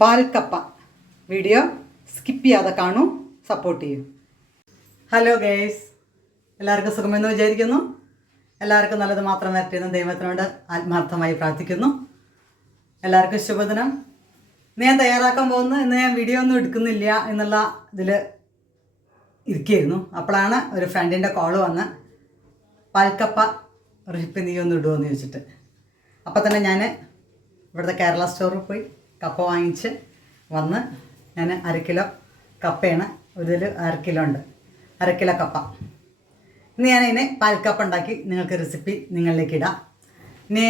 പാൽക്കപ്പ video skip ചെയ്യാതെ കാണൂ, support ചെയ്യൂ. ഹലോ ഗേയ്സ്, എല്ലാവർക്കും സുഖമെന്ന് വിചാരിക്കുന്നു. എല്ലാവർക്കും നല്ലത് മാത്രം വരട്ടെയെന്ന് ദൈവത്തിനോട് ആത്മാർത്ഥമായി പ്രാർത്ഥിക്കുന്നു. എല്ലാവർക്കും ശുഭദിനം. ഇന്ന് ഞാൻ തയ്യാറാക്കാൻ പോകുന്നു. ഇന്ന് ഞാൻ വീഡിയോ ഒന്നും എടുക്കുന്നില്ല എന്നുള്ള ഇതിൽ ഇരിക്കുകയായിരുന്നു. അപ്പോഴാണ് ഒരു ഫ്രണ്ടിൻ്റെ കോള് വന്ന് പാൽക്കപ്പ റെസിപ്പി നീ ഒന്ന് ഇടുമോ എന്ന് ചോദിച്ചിട്ട്. അപ്പോൾ തന്നെ ഞാൻ ഇവിടുത്തെ കേരള സ്റ്റോറിൽ പോയി കപ്പ വാങ്ങിച്ച് വന്ന് ഞാൻ 1/2 കിലോ കപ്പയാണ്. ഇതിൽ 1/2 കിലോ ഉണ്ട്. 1/2 കിലോ കപ്പ. ഇനി ഞാനതിനെ പാൽക്കപ്പ ഉണ്ടാക്കി നിങ്ങൾക്ക് റെസിപ്പി നിങ്ങളിലേക്ക് ഇടാം. ഇനി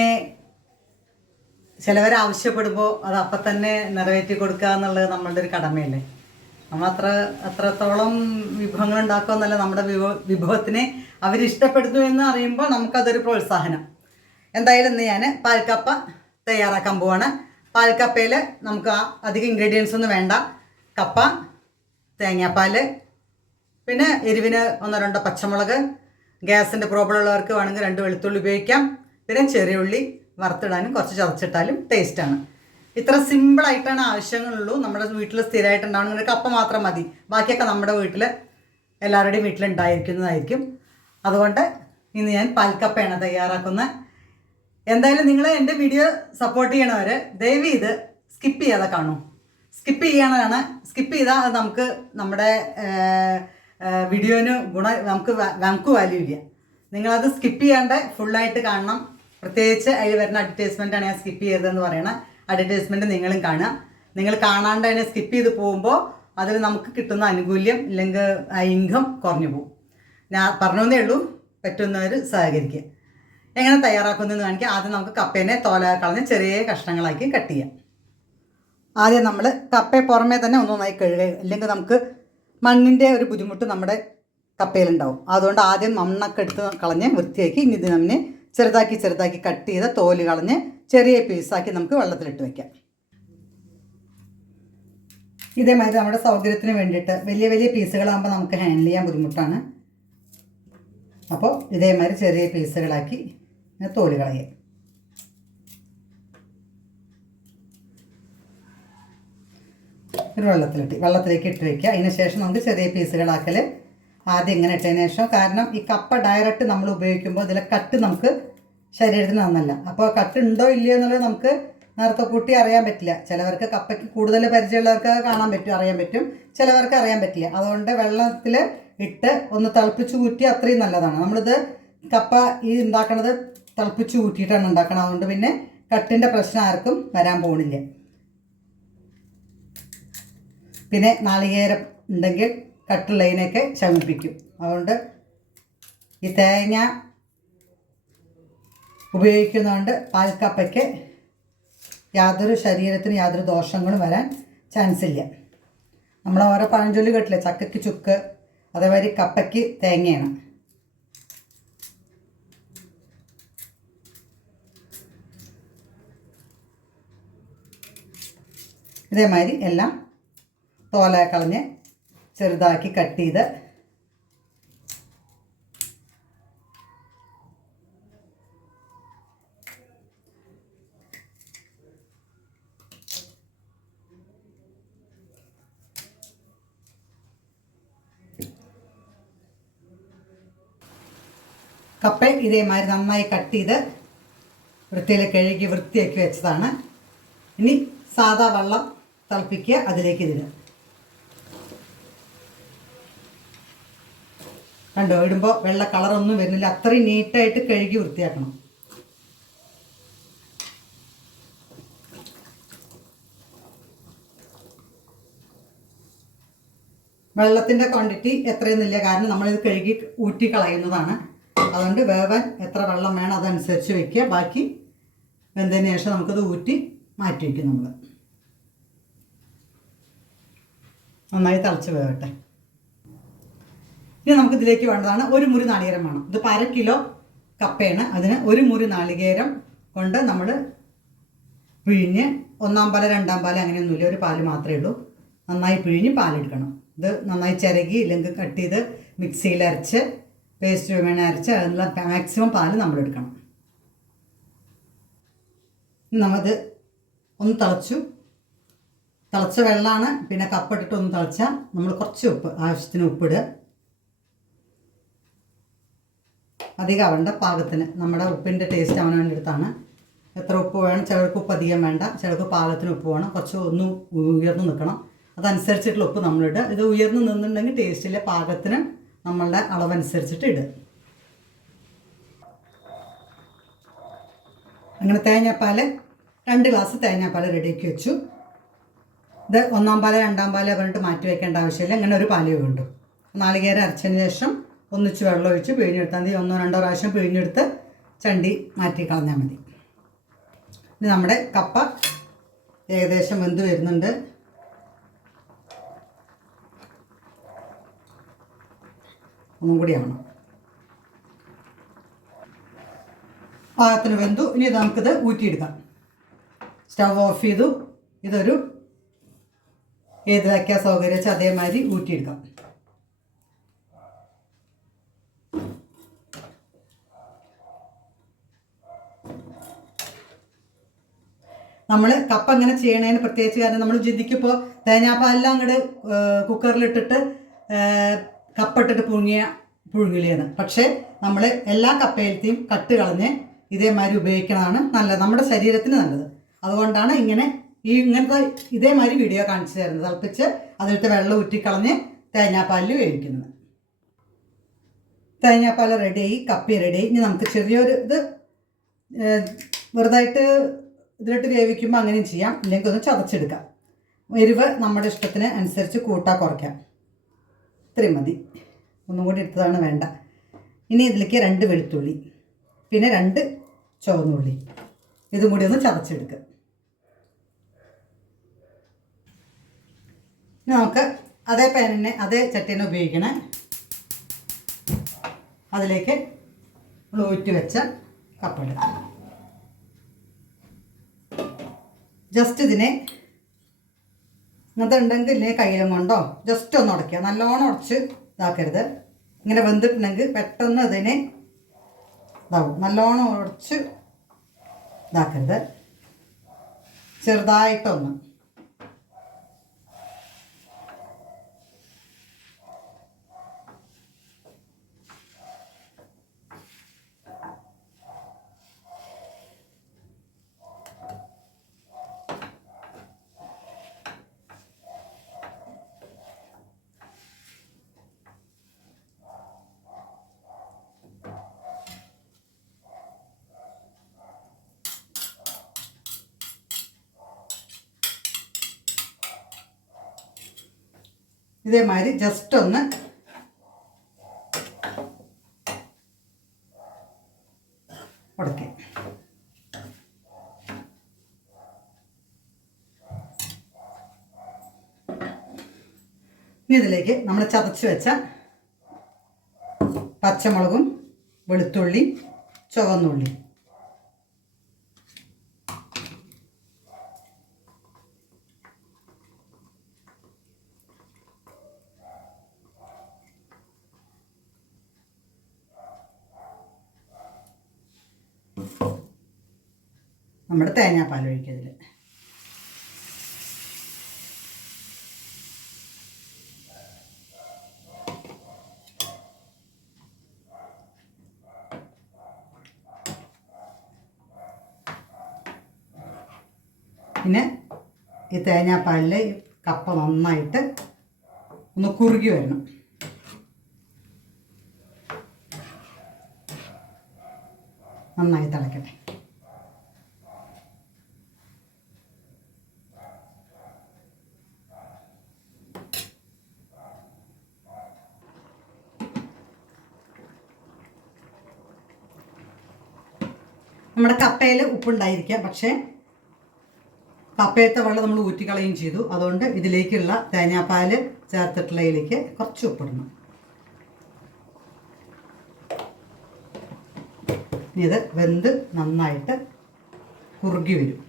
ചിലവർ ആവശ്യപ്പെടുമ്പോൾ അത് അപ്പം തന്നെ നിറവേറ്റി കൊടുക്കുക എന്നുള്ളത് നമ്മളുടെ ഒരു കടമയല്ലേ. നമ്മൾ അത്രത്തോളം വിഭവങ്ങൾ ഉണ്ടാക്കുമെന്നല്ല, നമ്മുടെ വിഭവത്തിനെ അവരിഷ്ടപ്പെടുന്നു എന്ന് അറിയുമ്പോൾ നമുക്കതൊരു പ്രോത്സാഹനം. എന്തായാലും ഇന്ന് ഞാൻ പാൽക്കപ്പ തയ്യാറാക്കാൻ പോവാണ്. പാൽക്കപ്പയിൽ നമുക്ക് അധികം ഇൻഗ്രീഡിയൻസ് ഒന്നും വേണ്ട. കപ്പ, തേങ്ങാപ്പാൽ, പിന്നെ എരിവിന് 1-2 പച്ചമുളക്, ഗ്യാസിൻ്റെ പ്രോബ്ലം ഉള്ളവർക്ക് വേണമെങ്കിൽ 2 വെളുത്തുള്ളി ഉപയോഗിക്കാം. പിന്നെ ചെറിയ ഉള്ളി വറുത്തിടാനും കുറച്ച് ചതച്ചിട്ടാലും ടേസ്റ്റാണ്. ഇത്ര സിമ്പിളായിട്ടാണ് ആവശ്യങ്ങളുള്ളൂ. നമ്മുടെ വീട്ടിൽ സ്ഥിരമായിട്ടുണ്ടാവണമെങ്കിൽ ഒരു കപ്പ മാത്രം മതി. ബാക്കിയൊക്കെ നമ്മുടെ വീട്ടിൽ എല്ലാവരുടെയും വീട്ടിലുണ്ടായിരിക്കുന്നതായിരിക്കും. അതുകൊണ്ട് ഇന്ന് ഞാൻ പാൽക്കപ്പയാണ് തയ്യാറാക്കുന്നത്. എന്തായാലും നിങ്ങൾ എൻ്റെ വീഡിയോ സപ്പോർട്ട് ചെയ്യണവർ ദയവ് ഇത് സ്കിപ്പ് ചെയ്യാതെ കാണൂ. സ്കിപ്പ് ചെയ്താൽ അത് നമുക്ക് നമ്മുടെ വീഡിയോന് നമുക്ക് വാല്യൂ ഇല്ല. നിങ്ങളത് സ്കിപ്പ് ചെയ്യാണ്ട് ഫുള്ളായിട്ട് കാണണം. പ്രത്യേകിച്ച് അതിൽ വരുന്ന അഡ്വർടൈസ്മെൻറ്റാണ് ഞാൻ സ്കിപ്പ് ചെയ്തതെന്ന് പറയണ അഡ്വർടൈസ്മെൻറ്റ് നിങ്ങളും കാണുക. നിങ്ങൾ കാണാണ്ട് അതിനെ സ്കിപ്പ് ചെയ്ത് പോകുമ്പോൾ അതിൽ നമുക്ക് കിട്ടുന്ന ആനുകൂല്യം ഇല്ലെങ്കിൽ ആ ഇൻകം കുറഞ്ഞു പോകും. ഞാൻ പറഞ്ഞതേ ഉള്ളൂ, പറ്റുന്നവർ സഹകരിക്കുക. എങ്ങനെ തയ്യാറാക്കുന്നതെന്ന് കാണിക്കാം. ആദ്യം നമുക്ക് കപ്പേനെ തോല കളഞ്ഞ് ചെറിയ കഷ്ണങ്ങളാക്കി കട്ട് ചെയ്യാം. ആദ്യം നമ്മൾ കപ്പയെ പുറമേ തന്നെ ഒന്നൊന്നായി കഴുകുക, അല്ലെങ്കിൽ നമുക്ക് മണ്ണിൻ്റെ ഒരു ബുദ്ധിമുട്ട് നമ്മുടെ കപ്പയിലുണ്ടാവും. അതുകൊണ്ട് ആദ്യം മണ്ണൊക്കെ എടുത്ത് കളഞ്ഞ് വൃത്തിയാക്കി ഇനി ഇത് നമ്മൾ ചെറുതാക്കി കട്ട് ചെയ്ത് തോല് കളഞ്ഞ് ചെറിയ പീസാക്കി നമുക്ക് വെള്ളത്തിലിട്ട് വയ്ക്കാം. ഇതേമാതിരി നമ്മുടെ സൗകര്യത്തിന് വേണ്ടിയിട്ട് വലിയ പീസുകളാകുമ്പോൾ നമുക്ക് ഹാൻഡിൽ ചെയ്യാൻ ബുദ്ധിമുട്ടാണ്. അപ്പോൾ ഇതേമാതിരി ചെറിയ പീസുകളാക്കി തോല് കളയുക. ഒരു വെള്ളത്തിലേക്ക് ഇട്ട് വയ്ക്കുക. അതിന് ശേഷം നമുക്ക് ചെറിയ പീസുകളാക്കൽ ആദ്യം ഇങ്ങനെ ഇട്ടതിന് ശേഷം, കാരണം ഈ കപ്പ ഡയറക്റ്റ് നമ്മൾ ഉപയോഗിക്കുമ്പോൾ ഇതിലെ കട്ട് നമുക്ക് ശരീരത്തിന് നന്നല്ല. അപ്പോൾ കട്ട് ഉണ്ടോ ഇല്ലയോ എന്നുള്ളത് നമുക്ക് നേരത്തെ കൂട്ടി അറിയാൻ പറ്റില്ല. ചിലവർക്ക് കപ്പയ്ക്ക് കൂടുതൽ പരിചയമുള്ളവർക്ക് അറിയാൻ പറ്റും, ചിലവർക്ക് അറിയാൻ പറ്റില്ല. അതുകൊണ്ട് വെള്ളത്തിൽ ഇട്ട് ഒന്ന് തിളപ്പിച്ച് കൂറ്റി അത്രയും നല്ലതാണ്. നമ്മളിത് കപ്പ ഈ ഉണ്ടാക്കണത് തിളപ്പിച്ച് കൂട്ടിയിട്ടാണ് ഉണ്ടാക്കണം. അതുകൊണ്ട് പിന്നെ കട്ടിൻ്റെ പ്രശ്നം ആർക്കും വരാൻ പോകുന്നില്ല. പിന്നെ നാളികേരം ഉണ്ടെങ്കിൽ കട്ടുള്ളതിനെയൊക്കെ ശമിപ്പിക്കും. അതുകൊണ്ട് ഈ തേങ്ങ ഉപയോഗിക്കുന്നതുകൊണ്ട് പാൽക്കപ്പയ്ക്ക് ശരീരത്തിന് യാതൊരു ദോഷങ്ങളും വരാൻ ചാൻസ് ഇല്ല. നമ്മൾ ഓരോ പഴഞ്ചൊല്ലി കേട്ടില്ലേ, ചക്കയ്ക്ക് ചുക്ക്, അതേമാതിരി കപ്പയ്ക്ക് തേങ്ങയാണ്. ഇതേമാതിരി എല്ലാം തോല കളഞ്ഞ് ചെറുതാക്കി കട്ട് ചെയ്ത് കപ്പ ഇതേമാതിരി നന്നായി കട്ട് ചെയ്ത് വൃത്തിയിൽ കഴുകി വൃത്തിയാക്കി വെച്ചതാണ്. ഇനി സാദാ വെള്ളം തിളപ്പിക്കുക, അതിലേക്ക് ഇടുക. കണ്ടോ, ഇടുമ്പോൾ വെള്ള കളറൊന്നും വരുന്നില്ല. അത്രയും നീറ്റായിട്ട് കഴുകി വൃത്തിയാക്കണം. വെള്ളത്തിൻ്റെ ക്വാണ്ടിറ്റി എത്രയൊന്നുമില്ല, കാരണം നമ്മളിത് കഴുകി ഊറ്റി കളയുന്നതാണ്. അതുകൊണ്ട് വേവാൻ എത്ര വെള്ളം വേണം അതനുസരിച്ച് വയ്ക്കുക. ബാക്കി വെന്തതിന് ശേഷം നമുക്കത് ഊറ്റി മാറ്റി വയ്ക്കും. നമ്മൾ നന്നായി തിളച്ച് വേവട്ടെ. ഇനി നമുക്കിതിലേക്ക് വേണ്ടതാണ് 1 മുറി നാളികേരം വേണം. ഇതിപ്പോൾ 1/2 കിലോ കപ്പയാണ്. അതിന് 1 മുറി നാളികേരം കൊണ്ട് നമ്മൾ പിഴിഞ്ഞ്, 1-ാം പാല് 2-ാം പാല് അങ്ങനെയൊന്നുമില്ല, ഒരു പാല് മാത്രമേ ഉള്ളൂ. നന്നായി പിഴിഞ്ഞ് പാലെടുക്കണം. ഇത് നന്നായി ചിരകി ഇല്ലെങ്കിൽ കട്ട് ചെയ്ത് മിക്സിയിൽ അരച്ച് പേസ്റ്റ് വേണേൽ അരച്ച് അതിനുള്ള മാക്സിമം പാല് നമ്മളെടുക്കണം. നമ്മത് ഒന്ന് തിളച്ചു. തിളച്ച വെള്ളമാണ്. പിന്നെ കപ്പിട്ടിട്ട് ഒന്ന് തിളച്ചാൽ നമ്മൾ കുറച്ച് ഉപ്പ്, ആവശ്യത്തിന് ഉപ്പിടുക. അധികം ആവണ്ട, പാകത്തിന്. നമ്മുടെ ഉപ്പിൻ്റെ ടേസ്റ്റ് അവന് വേണ്ടിയിടത്താണ്. എത്ര ഉപ്പ് വേണം, ചിലർക്ക് ഉപ്പ് അധികം വേണ്ട, ചിലർക്ക് പാകത്തിന് ഉപ്പ് വേണം. കുറച്ച് ഒന്ന് ഉയർന്ന് നിൽക്കണം, അതനുസരിച്ചിട്ടുള്ള ഉപ്പ് നമ്മളിടുക. ഇത് ഉയർന്ന് നിന്നിട്ടുണ്ടെങ്കിൽ ടേസ്റ്റിലെ പാകത്തിന് നമ്മളുടെ അളവനുസരിച്ചിട്ട് ഇടുക. അങ്ങനെ തേങ്ങാപ്പാൽ 2 ഗ്ലാസ് തേങ്ങാപ്പാൽ റെഡിയാക്കി വെച്ചു. ഇത് 1-ാം പാല് 2-ാം പാല് പറഞ്ഞിട്ട് മാറ്റി വെക്കേണ്ട ആവശ്യമില്ല. ഇങ്ങനെ ഒരു പാലേ വേണ്ടു. നാളികേരം അരച്ചതിന് ശേഷം ഒന്നിച്ച് വെള്ളം ഒഴിച്ച് പിഴിഞ്ഞെടുത്താൽ മതി. 1-2 പ്രാവശ്യം പിഴിഞ്ഞെടുത്ത് ചണ്ടി മാറ്റി കളഞ്ഞാൽ മതി. ഇനി നമ്മുടെ കപ്പ ഏകദേശം വെന്ത് വരുന്നുണ്ട്. ഒന്നും കൂടി ആവണം. പാകത്തിന് വെന്തു. ഇനി നമുക്കിത് ഊറ്റിയെടുക്കാം. സ്റ്റവ് ഓഫ് ചെയ്തു. ഇതൊരു ഏത് വയ്ക്കാൻ സൗകര്യം വെച്ചാൽ അതേമാതിരി ഊറ്റിയെടുക്കാം. നമ്മൾ കപ്പ അങ്ങനെ ചെയ്യണതിന് പ്രത്യേകിച്ച് കാരണം നമ്മൾ ചിന്തിക്കുമ്പോൾ തേങ്ങാപ്പാലെല്ലാം അങ്ങോട്ട് കുക്കറിലിട്ടിട്ട് കപ്പ ഇട്ടിട്ട് പുഴുങ്ങിയാണ്. പക്ഷേ നമ്മൾ എല്ലാ കപ്പയിലത്തെയും കട്ട് കളഞ്ഞ് ഇതേമാതിരി ഉപയോഗിക്കണതാണ് നല്ലത്, നമ്മുടെ ശരീരത്തിന് നല്ലത്. അതുകൊണ്ടാണ് ഇങ്ങനത്തെ ഇതേമാതിരി വീഡിയോ കാണിച്ചു തരുന്നത്. തിളപ്പിച്ച് അതിലത്തെ വെള്ളം ഊറ്റിക്കളഞ്ഞ് തേങ്ങാപ്പാലിൽ വേവിക്കുന്നത്. തേങ്ങാപ്പാൽ റെഡിയായി, കപ്പി റെഡിയായി. ഇനി നമുക്ക് ചെറിയൊരു ഇത് വെറുതായിട്ട് ഇതിലിട്ട് വേവിക്കുമ്പോൾ അങ്ങനെയും ചെയ്യാം, ഇല്ലെങ്കിൽ ഒന്ന് ചതച്ചെടുക്കാം. എരിവ് നമ്മുടെ ഇഷ്ടത്തിന് അനുസരിച്ച് കൂട്ടാൻ കുറയ്ക്കാം. ഇത്രയും മതി. ഒന്നും കൂടി എടുത്തതാണ് വേണ്ട. ഇനി ഇതിലേക്ക് 2 വെളുത്തുള്ളി, പിന്നെ 2 ചുവന്നുള്ളി, ഇതും കൂടി ഒന്ന് ചതച്ചെടുക്കുക. ഇനി നമുക്ക് അതേ പാനിനെ അതേ ചട്ടീനെ ഉപയോഗിക്കണേ. അതിലേക്ക് നമ്മൾ ഊറ്റി വെച്ച കപ്പയിടുക. ജസ്റ്റ് ഇതിനെ ഇങ്ങനത്തെ ഉണ്ടെങ്കിൽ ഇല്ലേ കയ്യിലും കൊണ്ടോ ജസ്റ്റ് ഒന്ന് ഉടയ്ക്കുക. നല്ലോണം ഉടച്ച് ഇതാക്കരുത്. ഇങ്ങനെ വെന്തിട്ടുണ്ടെങ്കിൽ പെട്ടെന്ന് ഇതിനെ ഇതാവും. നല്ലോണം ഉടച്ച് ഇതാക്കരുത്, ചെറുതായിട്ടൊന്ന്. ഇതേമാതിരി ജസ്റ്റ് ഒന്ന് ഉടക്കി. ഇനി ഇതിലേക്ക് നമ്മൾ ചതച്ച് വെച്ച പച്ചമുളകും വെളുത്തുള്ളി ചുവന്നുള്ളി നമ്മുടെ തേങ്ങാപ്പാൽ ഒഴിക്കതിൽ. പിന്നെ ഈ തേങ്ങാപ്പാലിൽ കപ്പ നന്നായിട്ട് ഒന്ന് കുറുകി വരണം. നന്നായി തിളക്കട്ടെ. നമ്മുടെ കപ്പയിൽ ഉപ്പുണ്ടായിരിക്കാം, പക്ഷേ കപ്പയത്തെ വെള്ളം നമ്മൾ ഊറ്റിക്കളയുകയും ചെയ്തു. അതുകൊണ്ട് ഇതിലേക്കുള്ള തേങ്ങാപ്പാൽ ചേർത്തിട്ടുള്ളതിലേക്ക് കുറച്ച് ഉപ്പിടണം. ഇത് വെന്ത് നന്നായിട്ട് കുറുകി വരും.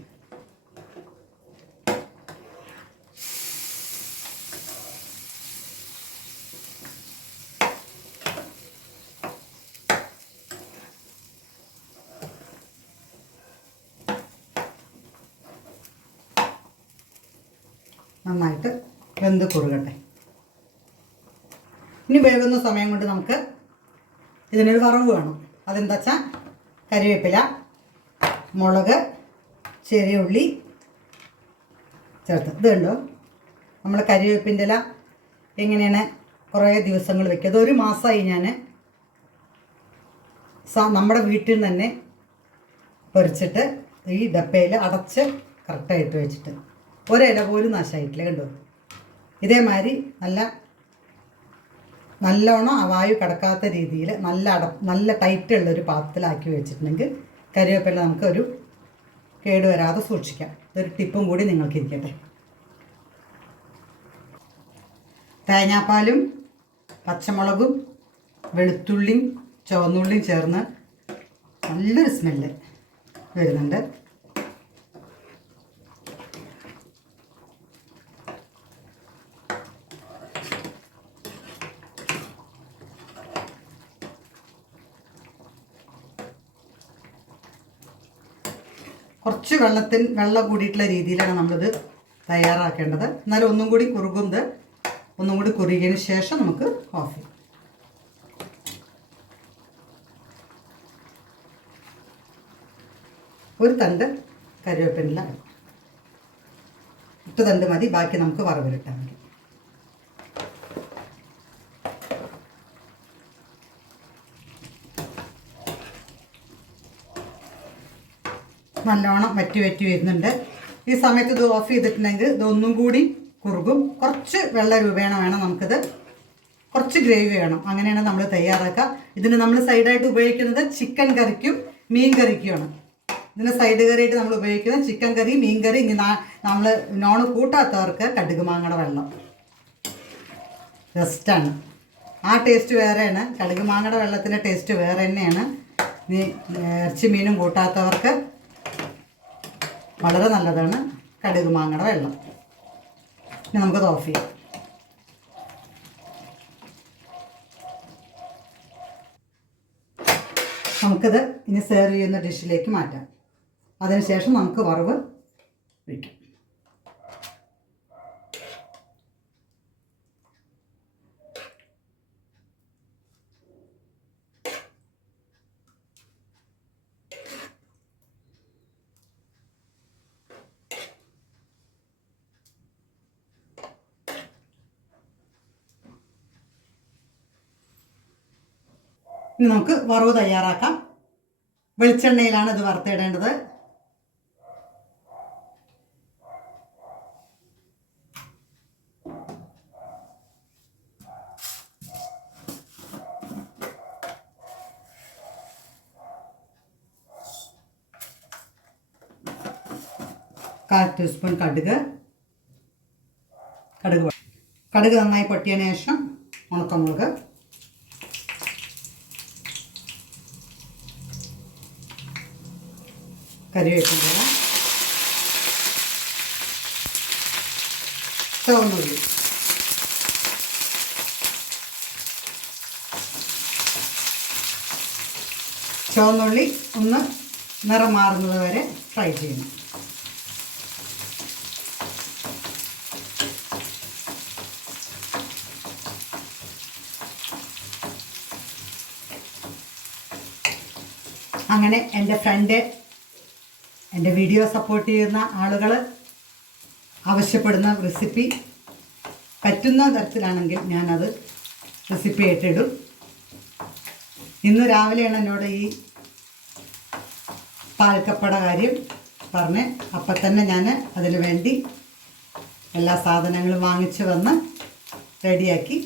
നന്നായിട്ട് വെന്ത് കുറുകട്ടെ. ഇനി വേവുന്ന സമയം കൊണ്ട് നമുക്ക് ഇതിനൊരു വറവ് വേണം. അതെന്താ വെച്ചാൽ കരിവേപ്പില, മുളക്, ചെറിയ ഉള്ളി ചേർത്ത്. ഇത് കണ്ടോ, നമ്മൾ കരിവേപ്പിൻ്റെ ഇല എങ്ങനെയാണ് കുറേ ദിവസങ്ങൾ വെക്കുക. അതൊരു മാസമായി ഞാൻ നമ്മുടെ വീട്ടിൽ നിന്ന് തന്നെ പൊരിച്ചിട്ട് ഈ ഡപ്പയിൽ അടച്ച് കറക്റ്റായിട്ട് വെച്ചിട്ട് ഒരില പോലും നാശമായിട്ടില്ല. കണ്ടോ, ഇതേമാതിരി നല്ലോണം ആ വായു കിടക്കാത്ത രീതിയിൽ നല്ല ടൈറ്റുള്ളൊരു പാത്രത്തിലാക്കി വെച്ചിട്ടുണ്ടെങ്കിൽ കരിവേപ്പില നമുക്കൊരു കേടുവരാതെ സൂക്ഷിക്കാം. ഇതൊരു ടിപ്പും കൂടി നിങ്ങൾക്ക് ഇരിക്കട്ടെ. തേങ്ങാപ്പാലും പച്ചമുളകും വെളുത്തുള്ളിയും ചുവന്നുള്ളിയും ചേർന്ന് നല്ലൊരു സ്മെല്ല് വരുന്നുണ്ട്. കുറച്ച് വെള്ളം കൂടിയിട്ടുള്ള രീതിയിലാണ് നമ്മളിത് തയ്യാറാക്കേണ്ടത്. എന്നാലും ഒന്നും കൂടി കുറുകുന്നത്, ഒന്നും കൂടി കുറുകിയതിന് ശേഷം നമുക്ക് ഓഫ് ചെയ്യാം. ഒരു തണ്ട് കരിവേപ്പില 8 തണ്ട് മതി, ബാക്കി നമുക്ക് വറവിലിട്ടാൽ മതി. നല്ലോണം വറ്റി വരുന്നുണ്ട്. ഈ സമയത്ത് ഇത് ഓഫ് ചെയ്തിട്ടുണ്ടെങ്കിൽ ഇതൊന്നും കൂടി കുറുകും. കുറച്ച് വെള്ള രൂപേണ വേണം നമുക്കിത്, കുറച്ച് ഗ്രേവി വേണം. അങ്ങനെയാണ് നമ്മൾ തയ്യാറാക്കുക. ഇതിന് നമ്മൾ സൈഡായിട്ട് ഉപയോഗിക്കുന്നത് ചിക്കൻ കറിക്കും മീൻ കറിക്കുമാണ്. ഇതിന് സൈഡ് കറിയായിട്ട് നമ്മൾ ഉപയോഗിക്കുന്നത് ചിക്കൻ കറി, മീൻ കറി. ഇനി നമ്മൾ നോണ് കൂട്ടാത്തവർക്ക് കടുക് മാങ്ങയുടെ വെള്ളം ബെസ്റ്റാണ്. ആ ടേസ്റ്റ് വേറെയാണ്. കടുക് മാങ്ങയുടെ വെള്ളത്തിൻ്റെ ടേസ്റ്റ് വേറെ തന്നെയാണ്. ഇനി ഇറച്ചി മീനും കൂട്ടാത്തവർക്ക് വളരെ നല്ലതാണ് കടുക് മാങ്ങയുടെ വെള്ളം. ഇനി നമുക്കത് ഓഫ് ചെയ്യാം. നമുക്കിത് ഇനി സെർവ് ചെയ്യുന്ന ഡിഷിലേക്ക് മാറ്റാം. അതിനുശേഷം നമുക്ക് വറവ് വയ്ക്കാം. ഇനി നമുക്ക് വറവ് തയ്യാറാക്കാം. വെളിച്ചെണ്ണയിലാണ് ഇത് വറുത്തിടേണ്ടത്. കാൽ ടീസ്പൂൺ കടുക് നന്നായി പൊട്ടിയതിന് ശേഷം ഉണക്കമുളക്, കരിവേപ്പില, ചുവന്നുള്ളി, ഒന്ന് നിറം മാറുന്നത് വരെ ഫ്രൈ ചെയ്യണം. അങ്ങനെ എൻ്റെ വീഡിയോ സപ്പോർട്ട് ചെയ്യുന്ന ആളുകൾ ആവശ്യപ്പെടുന്ന റെസിപ്പി പറ്റുന്ന തരത്തിലാണെങ്കിൽ ഞാനത് റെസിപ്പി ആയിട്ടിടും. ഇന്ന് രാവിലെയാണ് എന്നോട് ഈ പാൽക്കപ്പയുടെ കാര്യം പറഞ്ഞ്. അപ്പം തന്നെ ഞാൻ അതിന് വേണ്ടി എല്ലാ സാധനങ്ങളും വാങ്ങിച്ച് വന്ന് റെഡിയാക്കി.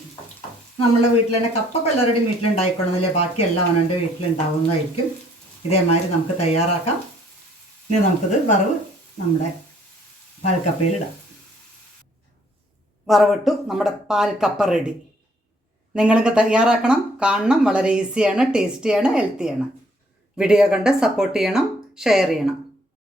നമ്മളുടെ വീട്ടിൽ തന്നെ കപ്പ എല്ലാവരുടെയും വീട്ടിലുണ്ടായിക്കൊള്ളുന്നില്ലേ, ബാക്കിയെല്ലാം അവനവൻ്റെ വീട്ടിലുണ്ടാവുന്നതായിരിക്കും. ഇതേമാതിരി നമുക്ക് തയ്യാറാക്കാം. ഇനി നമുക്കിത് വറവ് നമ്മുടെ പാൽക്കപ്പയിലിടാം. വറവിട്ടു, നമ്മുടെ പാൽക്കപ്പ റെഡി. നിങ്ങൾക്ക് തയ്യാറാക്കണം, കാണണം. വളരെ ഈസിയാണ്, ടേസ്റ്റിയാണ്, ഹെൽത്തിയാണ്. വീഡിയോ കണ്ട് സപ്പോർട്ട് ചെയ്യണം, ഷെയർ ചെയ്യണം.